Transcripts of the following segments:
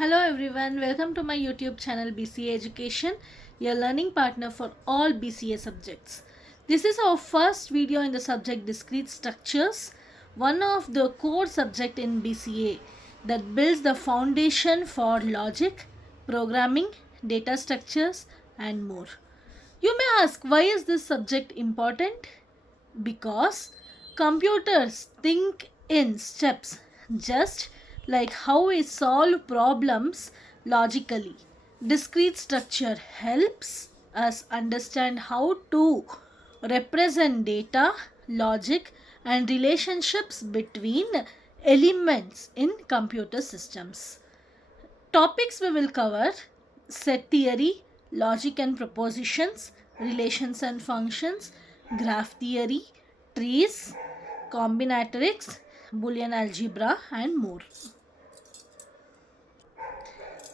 Hello everyone, welcome to my YouTube channel BCA Education, your learning partner for all BCA subjects. This is our first video in the subject Discrete Structures, one of the core subject in BCA that builds the foundation for logic, programming, data structures and more. You may ask, why is this subject important? Because computers think in steps, just like how we solve problems logically. Discrete structure helps us understand how to represent data, logic, and relationships between elements in computer systems. Topics we will cover: set theory, logic and propositions, relations and functions, graph theory, trees, combinatorics, Boolean algebra and more.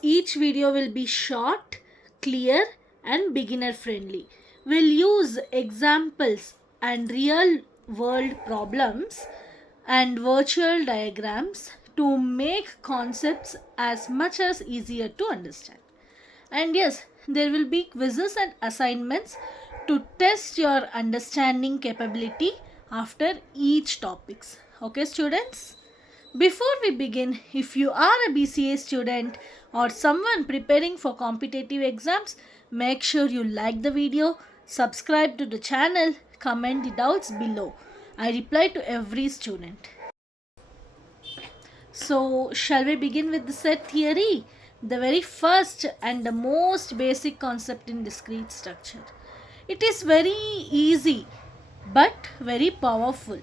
Each video will be short, clear and beginner friendly. We'll use examples and real world problems and virtual diagrams to make concepts as much as easier to understand. And yes, there will be quizzes and assignments to test your understanding capability after each topics. Okay students? Before we begin, if you are a BCA student or someone preparing for competitive exams, make sure you like the video, subscribe to the channel, comment the doubts below. I reply to every student. So, shall we begin with the set theory? The very first and the most basic concept in discrete structure. It is very easy but very powerful.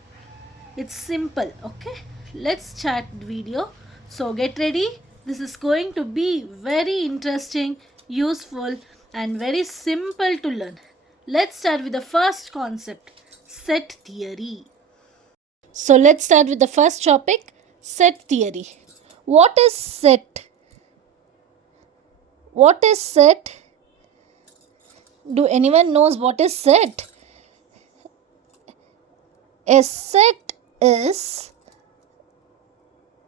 It's simple, okay? Let's start the video. So get ready. This is going to be very interesting, useful and very simple to learn. Let's start with the first concept, set theory. So let's start with the first topic, set theory. What is set? What is set? Do anyone knows what is set? A set is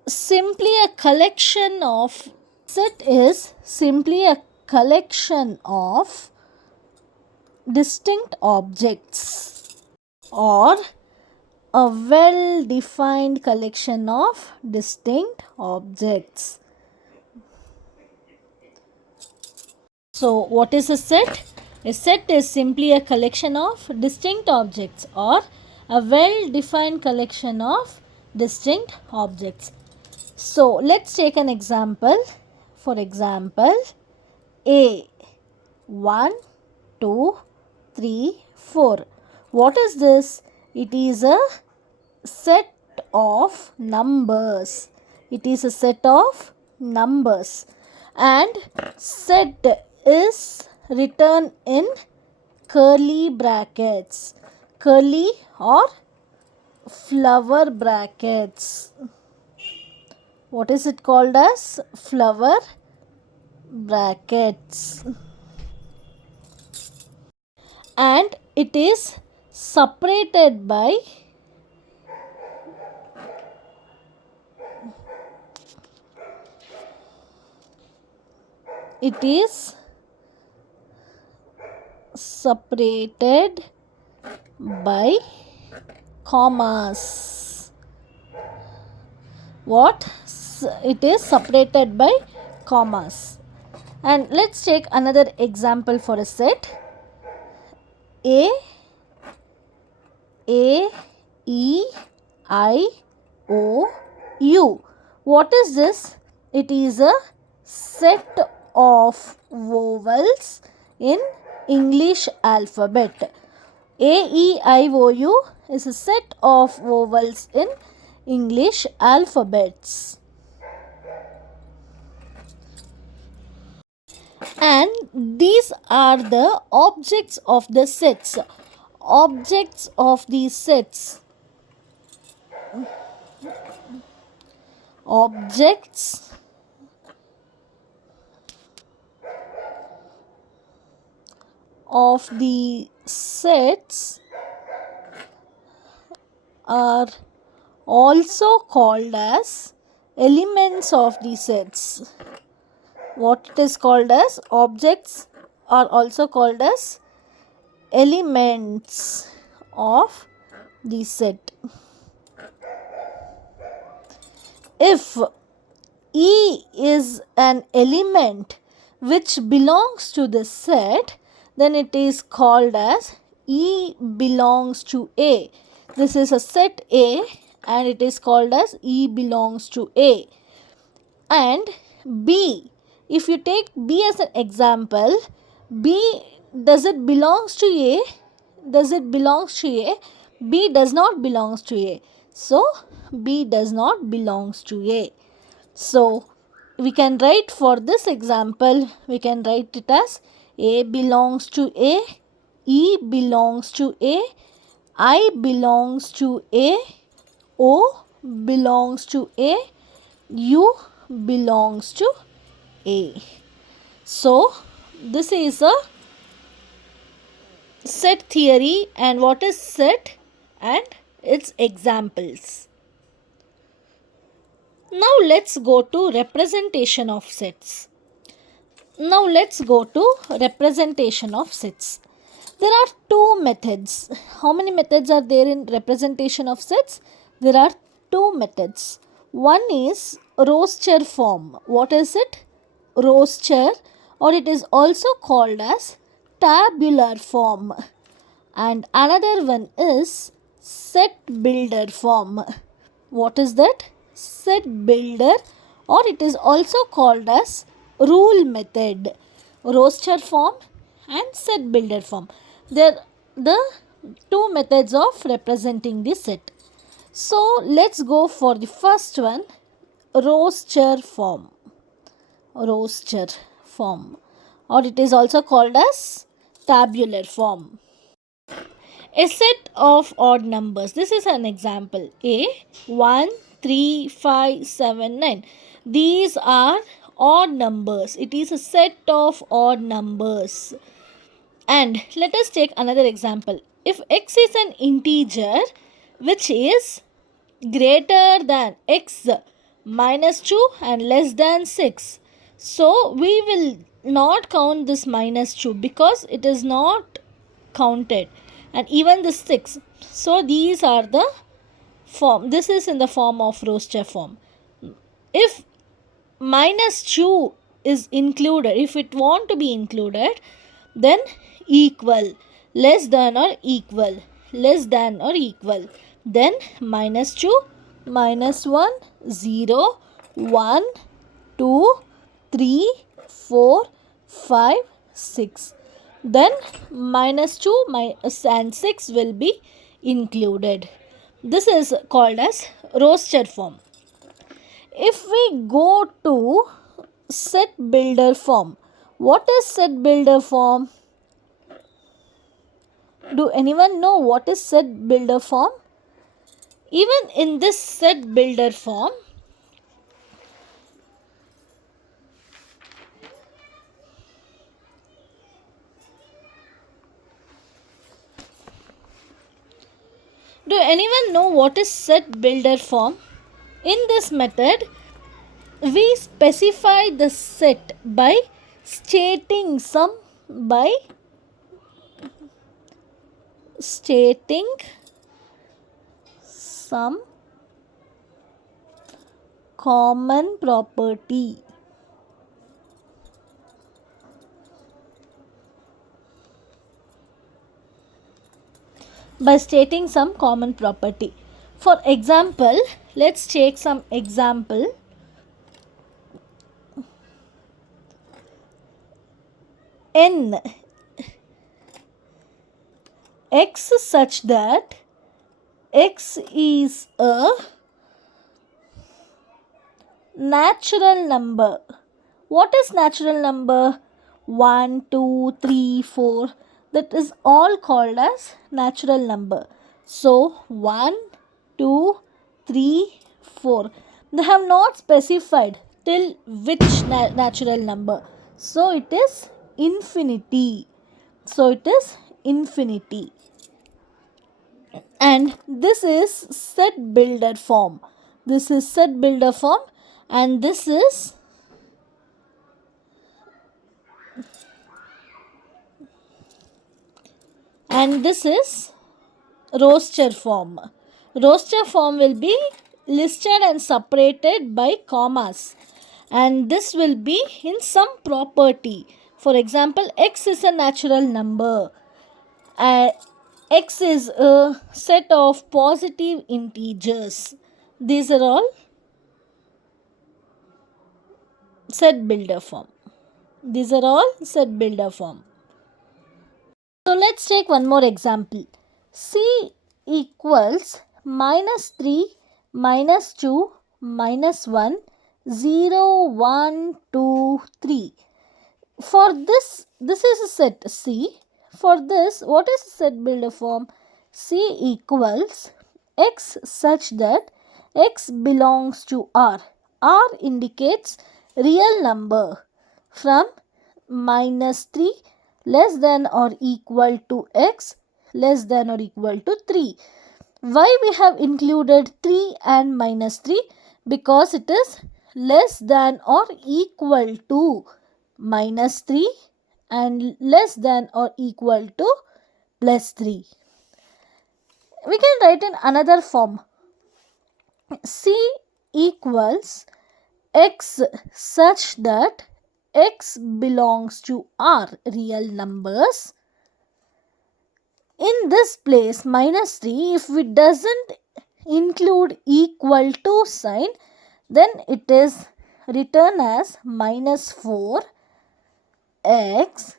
simply a collection of distinct objects or a well-defined collection of distinct objects. So, what is a set? A set is simply a collection of distinct objects or a well-defined collection of distinct objects. So, let's take an example. For example, A, 1, 2, 3, 4. What is this? It is a set of numbers. It is a set of numbers. And set is written in curly brackets. Curly or flower brackets. What is it called as? Flower brackets. And it is separated by commas. What? It is separated by commas. And let's take another example for a set. A, E, I, O, U. What is this? It is a set of vowels in English alphabet. A, E, I, O, U is a set of vowels in English alphabets. And these are the objects of the sets. Objects of these sets. Objects of the sets are also called as elements of the sets. what it is called as objects are also called as elements of the set. If E is an element which belongs to the set, then it is called as E belongs to A. This is a set A and it is called as E belongs to A. And B, if you take B as an example, B, does it belongs to A? Does it belongs to A? B does not belongs to A. So B does not belongs to A. So we can write for this example, we can write it as A belongs to A, E belongs to A, I belongs to A, O belongs to A, U belongs to A. So this is a set theory and what is set and its examples. Now let's go to representation of sets. There are two methods. How many methods are there in representation of sets? There are two methods. One is roster form. What is it? Roster, or it is also called as tabular form. And another one is set builder form. What is that? Set builder, or it is also called as rule method. Roster form and set builder form. They're the two methods of representing the set. So let's go for the first one, roster form. Roster form, or it is also called as tabular form. A set of odd numbers. This is an example. A, 1, 3, 5, 7, 9. These are odd numbers. It is a set of odd numbers. And let us take another example. If x is an integer which is greater than x minus 2 and less than 6. So we will not count this minus 2 because it is not counted, and even the 6. So these are the form. This is in the form of roster form. If minus 2 is included, if it want to be included, then equal, less than or equal, less than or equal. Then minus 2, minus 1, 0, 1, 2, 3, 4, 5, 6. Then minus 2 and 6 will be included. This is called as roster form. If we go to set builder form, what is set builder form? Do anyone know what is set builder form? Even in this set builder form, do anyone know what is set builder form? In this method, we specify the set by stating some common property. By stating some common property. For example, let's take some example. N x such that x is a natural number. What is natural number? 1, 2, 3, 4. That is all called as natural number. So 1, 2, 3, 4. They have not specified till which natural number. So it is infinity. And this is set builder form. And this is and this is roster form. Roster form will be listed and separated by commas, and this will be in some property. For example, x is a natural number. X is a set of positive integers. These are all set builder form. These are all set builder form. So let's take one more example. C equals minus 3, minus 2, minus 1, 0, 1, 2, 3. For this is a set C. For this, what is the set builder form? C equals x such that x belongs to R. R indicates real number from minus 3 less than or equal to x less than or equal to 3. Why we have included 3 and minus 3? Because it is less than or equal to minus 3 and less than or equal to plus 3. We can write in another form. C equals x such that x belongs to R real numbers. In this place, minus 3, if it doesn't include equal to sign, then it is written as minus 4 x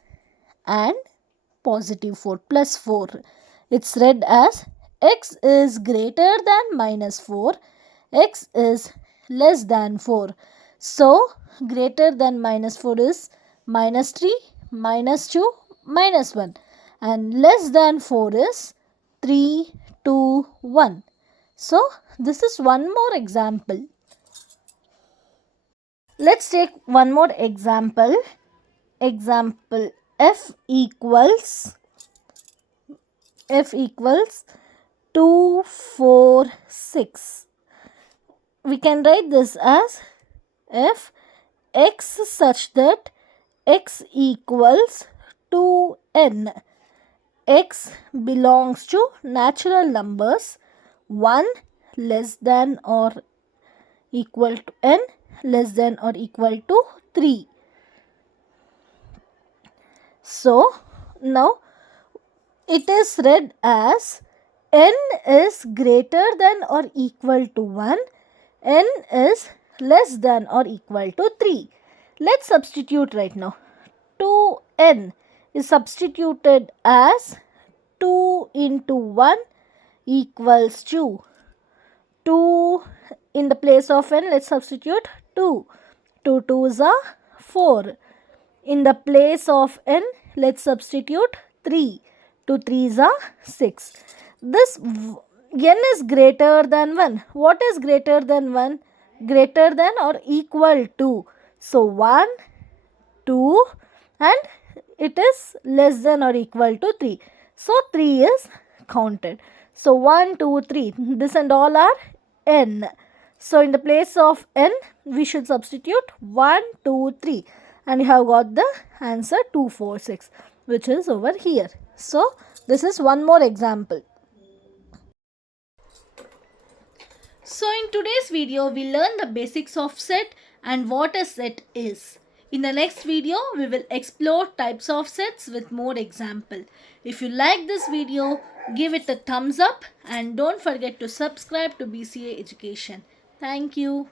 and positive 4 plus 4. It's read as x is greater than minus 4, x is less than 4. So, greater than minus 4 is minus 3, minus 2, minus 1. And less than 4 is 3, 2, 1. So, this is one more example. Let's take one more example. Example f equals 2, 4, 6. We can write this as f x such that x equals 2n. X belongs to natural numbers 1 less than or equal to n less than or equal to 3. So, now it is read as n is greater than or equal to 1, n is less than or equal to 3. Let's substitute right now. 2n is substituted as 2 into 1 equals 2. 2 in the place of n, let's substitute 2. 2 2s are 4. In the place of n, let's substitute 3. 2 3s are 6. This n is greater than 1. What is greater than 1? Greater than or equal to. So 1, 2 and it is less than or equal to 3. So 3 is counted. So 1, 2, 3. This and all are n. So in the place of n, we should substitute 1, 2, 3. And you have got the answer 2, 4, 6, which is over here. So this is one more example. So in today's video, we learned the basics of set and what a set is. In the next video, we will explore types of sets with more example. If you like this video, give it a thumbs up and don't forget to subscribe to BCA Education. Thank you.